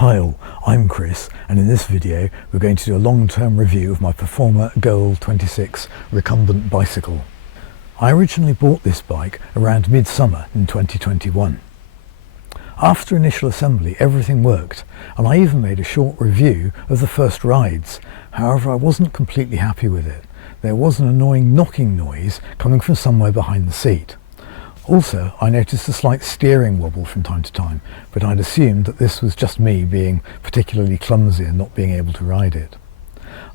Hi all, I'm Chris, and in this video we're going to do a long-term review of my Performer Goal26 Recumbent bicycle. I originally bought this bike around midsummer in 2021. After initial assembly everything worked, and I even made a short review of the first rides. However, I wasn't completely happy with it. There was an annoying knocking noise coming from somewhere behind the seat. Also, I noticed a slight steering wobble from time to time, but I'd assumed that this was just me being particularly clumsy and not being able to ride it.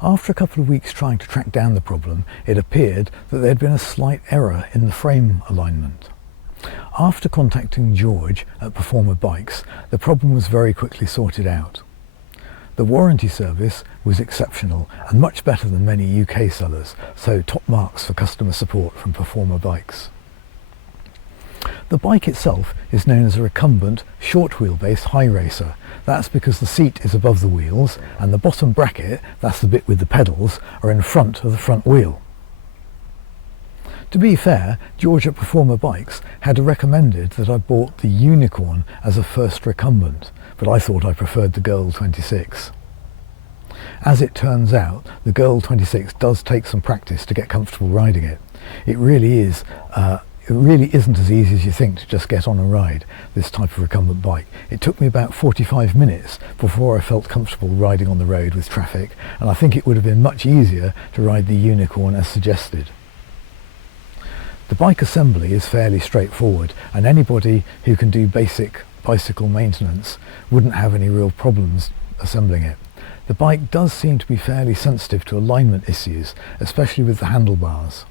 After a couple of weeks trying to track down the problem, it appeared that there had been a slight error in the frame alignment. After contacting George at Performer Bikes, the problem was very quickly sorted out. The warranty service was exceptional and much better than many UK sellers, so top marks for customer support from Performer Bikes. The bike itself is known as a recumbent short wheelbase high racer. That's because the seat is above the wheels and the bottom bracket, that's the bit with the pedals, are in front of the front wheel. To be fair, George at Performer Bikes had recommended that I bought the Unicorn as a first recumbent, but I thought I preferred the Goal26. As it turns out, the Goal26 does take some practice to get comfortable riding it. It really isn't as easy as you think to just get on a ride this type of recumbent bike. It took me about 45 minutes before I felt comfortable riding on the road with traffic, and I think it would have been much easier to ride the Unicorn as suggested. The bike assembly is fairly straightforward, and anybody who can do basic bicycle maintenance wouldn't have any real problems assembling it. The bike does seem to be fairly sensitive to alignment issues, especially with the handlebars.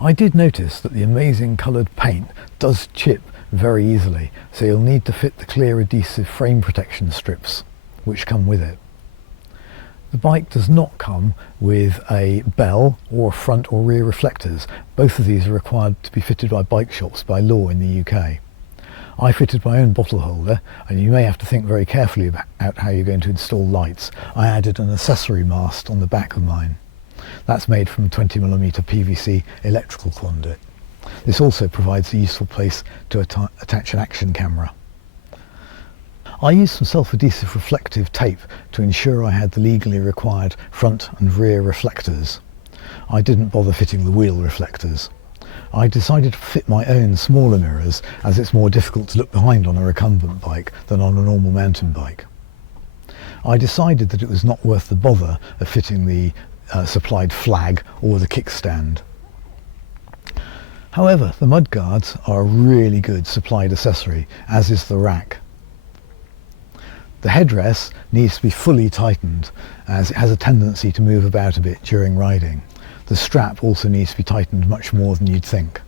I did notice that the amazing coloured paint does chip very easily, so you'll need to fit the clear adhesive frame protection strips which come with it. The bike does not come with a bell or front or rear reflectors. Both of these are required to be fitted by bike shops by law in the UK. I fitted my own bottle holder, and you may have to think very carefully about how you're going to install lights. I added an accessory mast on the back of mine. That's made from 20mm PVC electrical conduit. This also provides a useful place to attach an action camera. I used some self-adhesive reflective tape to ensure I had the legally required front and rear reflectors. I didn't bother fitting the wheel reflectors. I decided to fit my own smaller mirrors, as it's more difficult to look behind on a recumbent bike than on a normal mountain bike. I decided that it was not worth the bother of fitting the supplied flag or the kickstand. However, the mudguards are a really good supplied accessory, as is the rack. The headrest needs to be fully tightened, as it has a tendency to move about a bit during riding. The strap also needs to be tightened much more than you'd think.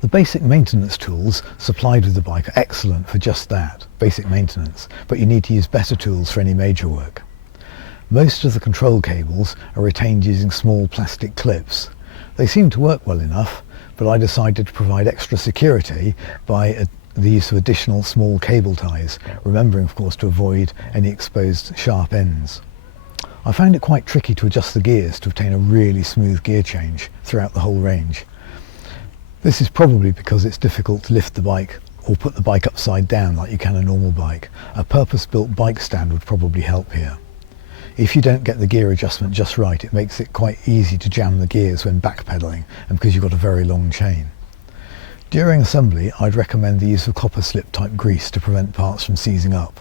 The basic maintenance tools supplied with the bike are excellent for just that, basic maintenance, but you need to use better tools for any major work. Most of the control cables are retained using small plastic clips. They seem to work well enough, but I decided to provide extra security by the use of additional small cable ties, remembering of course to avoid any exposed sharp ends. I found it quite tricky to adjust the gears to obtain a really smooth gear change throughout the whole range. This is probably because it's difficult to lift the bike or put the bike upside down like you can a normal bike. A purpose-built bike stand would probably help here. If you don't get the gear adjustment just right, it makes it quite easy to jam the gears when backpedaling, and because you've got a very long chain. During assembly, I'd recommend the use of copper slip type grease to prevent parts from seizing up.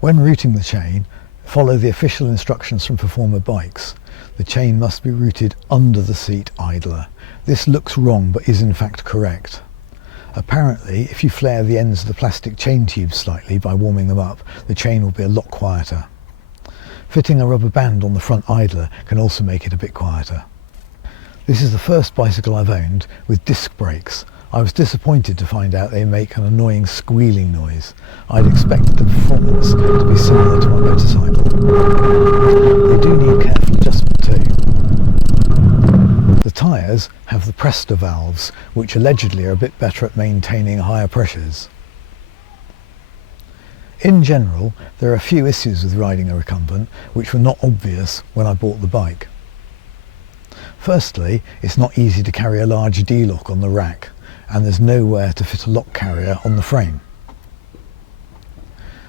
When routing the chain, follow the official instructions from Performer Bikes. The chain must be routed under the seat idler. This looks wrong but is in fact correct. Apparently, if you flare the ends of the plastic chain tubes slightly by warming them up, the chain will be a lot quieter. Fitting a rubber band on the front idler can also make it a bit quieter. This is the first bicycle I've owned with disc brakes. I was disappointed to find out they make an annoying squealing noise. I'd expected the performance to be similar to my motorcycle. They do need careful adjustment too. The tyres have the Presta valves, which allegedly are a bit better at maintaining higher pressures. In general, there are a few issues with riding a recumbent which were not obvious when I bought the bike. Firstly, it's not easy to carry a large D-lock on the rack, and there's nowhere to fit a lock carrier on the frame.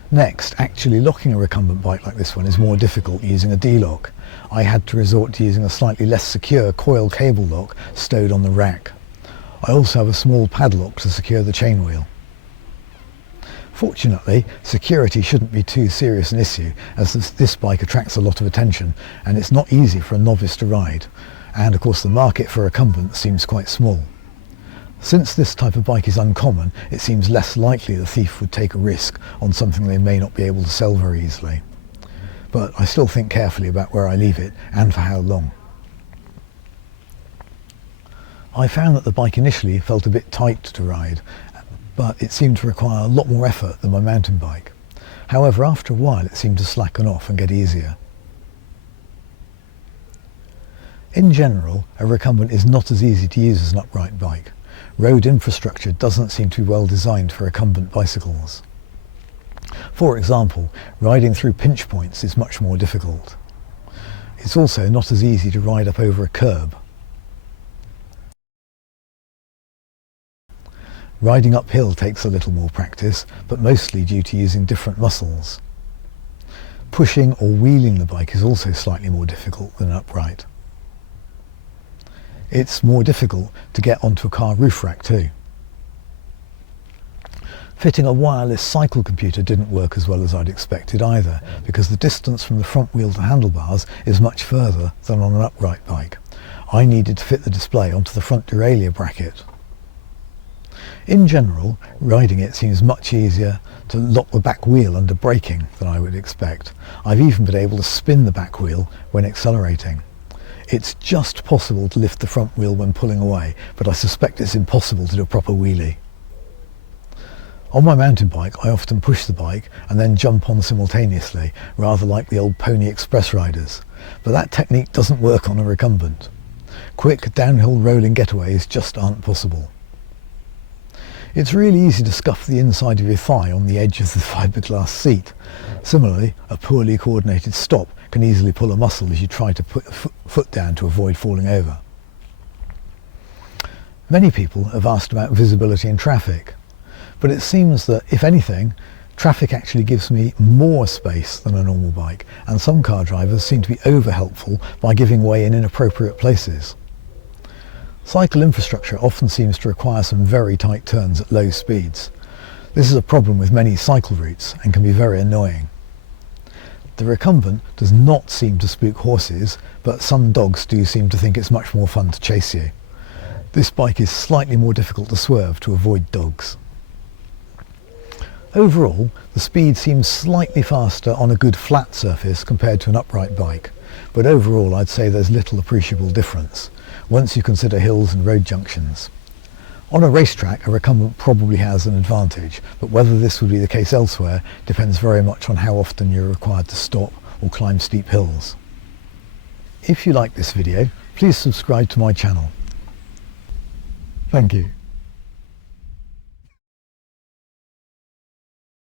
Next, actually locking a recumbent bike like this one is more difficult using a D-lock. I had to resort to using a slightly less secure coil cable lock stowed on the rack. I also have a small padlock to secure the chain wheel. Fortunately, security shouldn't be too serious an issue, as this bike attracts a lot of attention and it's not easy for a novice to ride, and of course the market for recumbent seems quite small. Since this type of bike is uncommon, it seems less likely the thief would take a risk on something they may not be able to sell very easily. But I still think carefully about where I leave it and for how long. I found that the bike initially felt a bit tight to ride, but it seemed to require a lot more effort than my mountain bike. However, after a while it seemed to slacken off and get easier. In general, a recumbent is not as easy to use as an upright bike. Road infrastructure doesn't seem to be well designed for recumbent bicycles. For example, riding through pinch points is much more difficult. It's also not as easy to ride up over a curb. Riding uphill takes a little more practice, but mostly due to using different muscles. Pushing or wheeling the bike is also slightly more difficult than an upright. It's more difficult to get onto a car roof rack too. Fitting a wireless cycle computer didn't work as well as I'd expected either, because the distance from the front wheel to handlebars is much further than on an upright bike. I needed to fit the display onto the front derailleur bracket. In general, riding it seems much easier to lock the back wheel under braking than I would expect. I've even been able to spin the back wheel when accelerating. It's just possible to lift the front wheel when pulling away, but I suspect it's impossible to do a proper wheelie. On my mountain bike, I often push the bike and then jump on simultaneously, rather like the old Pony Express riders. But that technique doesn't work on a recumbent. Quick downhill rolling getaways just aren't possible. It's really easy to scuff the inside of your thigh on the edge of the fiberglass seat. Similarly, a poorly coordinated stop can easily pull a muscle as you try to put a foot down to avoid falling over. Many people have asked about visibility in traffic, but it seems that, if anything, traffic actually gives me more space than a normal bike, and some car drivers seem to be over-helpful by giving way in inappropriate places. Cycle infrastructure often seems to require some very tight turns at low speeds. This is a problem with many cycle routes and can be very annoying. The recumbent does not seem to spook horses, but some dogs do seem to think it's much more fun to chase you. This bike is slightly more difficult to swerve to avoid dogs. Overall, the speed seems slightly faster on a good flat surface compared to an upright bike, but overall I'd say there's little appreciable difference, once you consider hills and road junctions. On a racetrack, a recumbent probably has an advantage, but whether this would be the case elsewhere depends very much on how often you're required to stop or climb steep hills. If you like this video, please subscribe to my channel. Thank you.